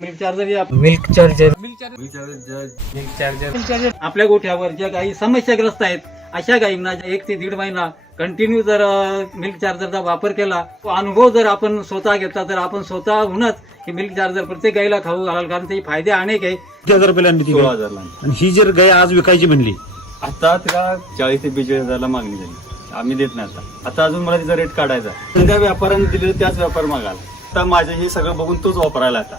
Milk charger आपल्या गोठ्यावर ज्या गायी समस्याग्रस्त आहेत अशा गायींना 1 ते 1.5 महिना कंटिन्यू जर मिल्क चार्जरचा वापर केला, तो अनुभव जर आपण स्वतः घेतला तर आपण स्वतःहूनच हे मिल्क चार्जर प्रत्येक गायीला खाऊ घालाल, कारण त्याचे फायदे अनेक आहे. 1000 रुपयाला आणली 16,000 आणि ही जर गाय आज विकायची म्हणली आता तिला 40 ते 42,000 मागणी झाली. आम्ही देत नाही आता अजून मला तिचा रेट काढायचा. त्या व्यापाऱ्याने दिलेलं त्याच व्यापार मागाल. आता माझे हे सगळं बघून तोच वापरायला आता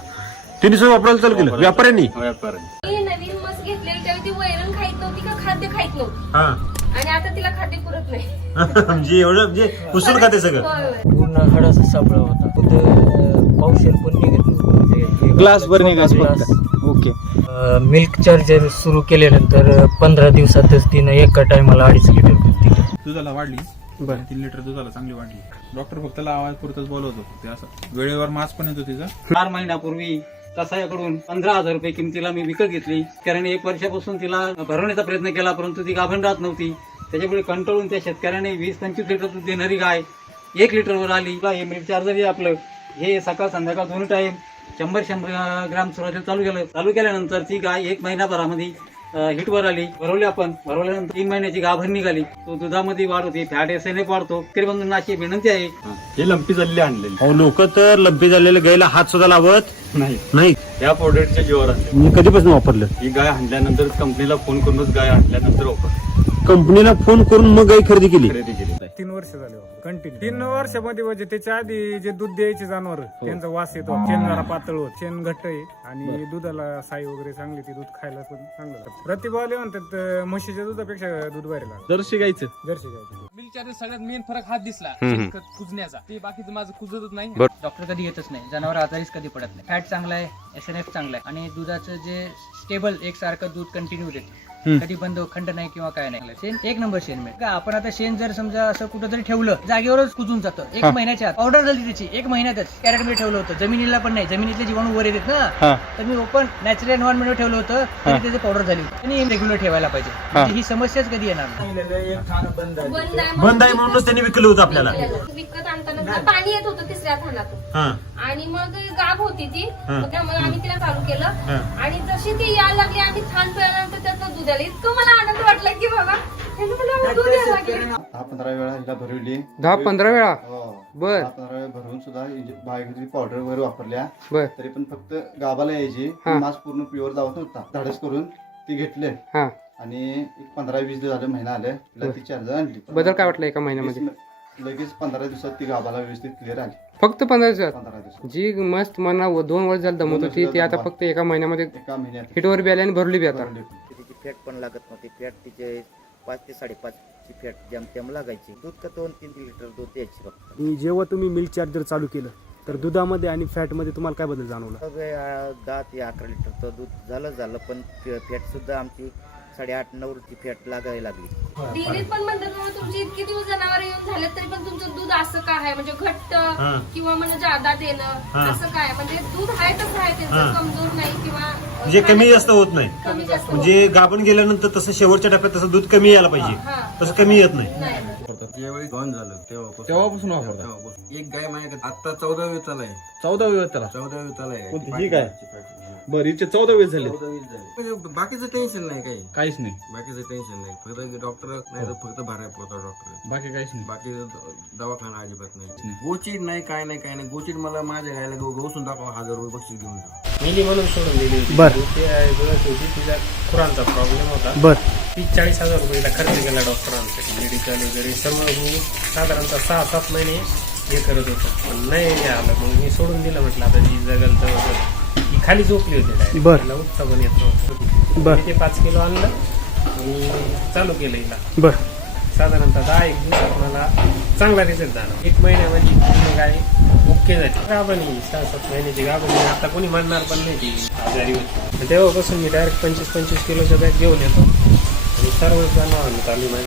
तिने सगळं वापरायला चालू केलं व्यापाऱ्यांनी. नवीन म्हस घेतलेली त्यावेळी ती वैरण खाईत नव्हती का खाद्य खाईत नव्हती, आणि आता तिला खाद्य पुरत नाही. म्हणजे एवढं म्हणजे पुसून खाते सगळं. पूर्ण हडाचा सापळा होता. पावशेर पण निघत नव्हतं. ग्लास भर निघायचं. ओके. मिल्क चार्जर सुरू केल्यानंतर 15 दिवसातच तिनं एका टायमाला 2.5 लिटर दूध दिलं. दुधाला वाढली. 3 लिटर दुधाला चांगली वाढली. डॉक्टर फक्त आवाज पुरतच बोलवत होतो. ते असं वेळेवर मास पण येतो तिचा. 4 महिन्यापूर्वी कसायाकडून 15,000 रुपये किमतीला मी विकत घेतली, कारण 1 वर्षापासून तिला भरवण्याचा प्रयत्न केला, परंतु ती गाभण राहत नव्हती. त्याच्यामुळे कंटाळून त्या शेतकऱ्याने 20-25 लिटर दूध देणारी गाय 1 लिटरवर आली. हे मिल्क चार्जर हे आपलं हे सकाळ संध्याकाळ 2 टाइम 100 ग्राम सुरुवातीला चालू केल्यानंतर ती गाय 1 महिनाभरामध्ये हिटवर आली. भरवल्यानंतर 3 महिन्याची गाभण निघाली. तो दुधामध्ये वाढ होती, फॅट एसएनएफ वाढतो. तरी बंधूंना अशी विनंती आहे, हे लंपी झालेली आणलेली अहो लोक तर लंपी झालेल्या गायला हात सुद्धा लावत नाही. या प्रोडक्टच्या जीवावर आणले. मी कधीपासून वापरलं. ही गाय आणल्यानंतर कंपनीला फोन करूनच गाय आणल्यानंतर वापर कंपनीला फोन करून मग गाय खरेदी केली. 3 वर्ष झाले कंटिन्यू. 3 वर्षामध्ये म्हणजे त्याच्या आधी जे दूध द्यायचे जनावर त्यांचा वास येतो. शेण जरा पातळ होत, शेण घट्ट आहे आणि दुधाला साई वगैरे चांगली, ती दूध खायला पण चांगलं. प्रतिभावाले म्हणतात म्हशीच्या दुधापेक्षा दूध भारी लागतं. जर्सी गायचं. मिल्क चार्जर सगळ्यात मेन फरक हात दिसला कुजण्याचा. ते बाकीचं माझं कुजतच नाही. डॉक्टर कधी येतच नाही, जनावर आजारीच कधी पडत नाही. फॅट चांगला आहे, एसएनएफ चांगला आहे आणि दुधाचं जे स्टेबल एकसारखं दूध कंटिन्यू देते, कधी बंद खंड नाही किंवा काय नाही. शेण 1 नंबर शेण मिळेल. आपण आता शेण जर समजा असं कुठं जरी ठेवलं जागेवरच कुजून जातं. 1 महिन्याच्या आत ऑर्डर झाली त्याची. 1 महिन्यातच कॅरेट मध्ये ठेवलं होतं. जमिनीला पण नाही, जमिनीतले जीवाणू वर येतात ना, तर मी ओपन नॅचरल एन्व्हायरमेंट वर ठेवलं होतं तरी त्याची पावडर झाली होती. आणि रेग्युलर ठेवायला पाहिजे, म्हणजे ही समस्याच कधी येणार नाही. बंद आहे म्हणूनच त्यांनी विकलं होतं आपल्याला. विकत आणताना पाणी येत होतं 3ऱ्या थानातून, आणि मग गाभ होती ती. त्यामुळे आम्ही तिला चालू केलं, आणि जशी ती यायला लागली आणि थान पिल्यानंतर त्यातनं दूध आलं. इतकं मला आनंद वाटला की बाबा दूध यायला लागले. 10-15 वेळा हिला भरवली. 10-15 वेळा. बर. 10-15 वेळा भरवून सुद्धा बायोची पावडर वगैरे वापरल्या. बर. तरी पण फक्त गावाला यायची, मास पूर्ण प्युअर जावत नव्हता. धाडस करून ती घेतले आणि 15-20 दिवस झाले, महिना आले, तिला ती चार्जर आणली. बदल काय वाटलं एका महिन्यामध्ये? लगेच 15 दिवसात ती गावाला व्यवस्थित क्लिअर आली. फक्त 15 दिवसात. 15 दिवसात जी मस्त मना 2 वर्ष झालं दमत होती ती आता फक्त एका महिन्यामध्ये हिटवर बी आली आणि भरली बी आता. तिची फॅट पण लागत नव्हती. फॅट तिचे 5 ते 5.5 ची फॅट जेमतेम लागायची. दूध का 2-3 लिटर दूध द्यायची फक्त. जेव्हा तुम्ही मिल्क चार्जर चालू केलं तर दुधामध्ये आणि फॅट मध्ये तुम्हाला काय बदल जाणवला? 10 ते 11 लिटर दूध झालं, पण फॅट सुद्धा आमची 8.5-9 ची फॅट लागायला लागली. डेअरीत पण म्हणतात बाबा तुमची इतके दिवस जनावर येऊन झाले तरी पण तुमचं दूध असं काय आहे, म्हणजे घट्ट किंवा म्हणजे जादा देणं असं काय, म्हणजे दूध आहे तसं आहे, त्यांचं कमजोर नाही किंवा म्हणजे कमी जास्त होत नाही. कमी जास्त म्हणजे गाभण गेल्यानंतर तसं शेवटच्या टप्प्यात तसं दूध कमी यायला पाहिजे, तसं कमी येत नाही. त्यावेळी बंद झालं तेव्हापासून वापरता. एक गाय माझ्याकडे आता 14 वेळ चालाय. 14 वेळ त्याला. 14 वेळ चालाय. ही काय? बरं, हिचे 14 वेळ झाले. बाकीचं टेन्शन नाही काही. काहीच नाही. बाकीचं टेन्शन नाही. फक्त डॉक्टर नाही तर फक्त भराय पडतो डॉक्टर. बाकी काहीच नाही. बाकी दवाखाना अजिबात नाही. गोचीड नाही, काय नाही. गोचीड मला माझ्या गायला गवसून दाखवा, 1000 रुपये बक्षीस घेऊन जा. मिली म्हणून सोडून दिली होती. बर. तिचा खुरांचा प्रॉब्लेम होता. बर. 30-40 रुपयाला खर्च केला डॉक्टरांसाठी. मेडिकल वगैरे सर्व मी साधारणतः 6-7 महिने हे करत होतो, पण नाही आलं. मग मी सोडून दिलं. म्हटलं आता जी जगल तर. ही खाली झोपली होती. बरं. उत्साह पण येत नव्हतं. बरं. ते 5 किलो आणलं आणि चालू केलं हिला. बर. साधारणतः 10-1 दिवसात मला चांगला रिझल्ट झाला. 1 महिन्यामध्ये गाय ओके झाली. गाभण 6-7 महिन्याची गाभण. आता कोणी म्हणणार पण नाही ती आजारी होती. तेव्हापासून मी डायरेक्ट 25-25 किलोचा बॅग घेऊन येतो आणि सर्व जनावरांना चालू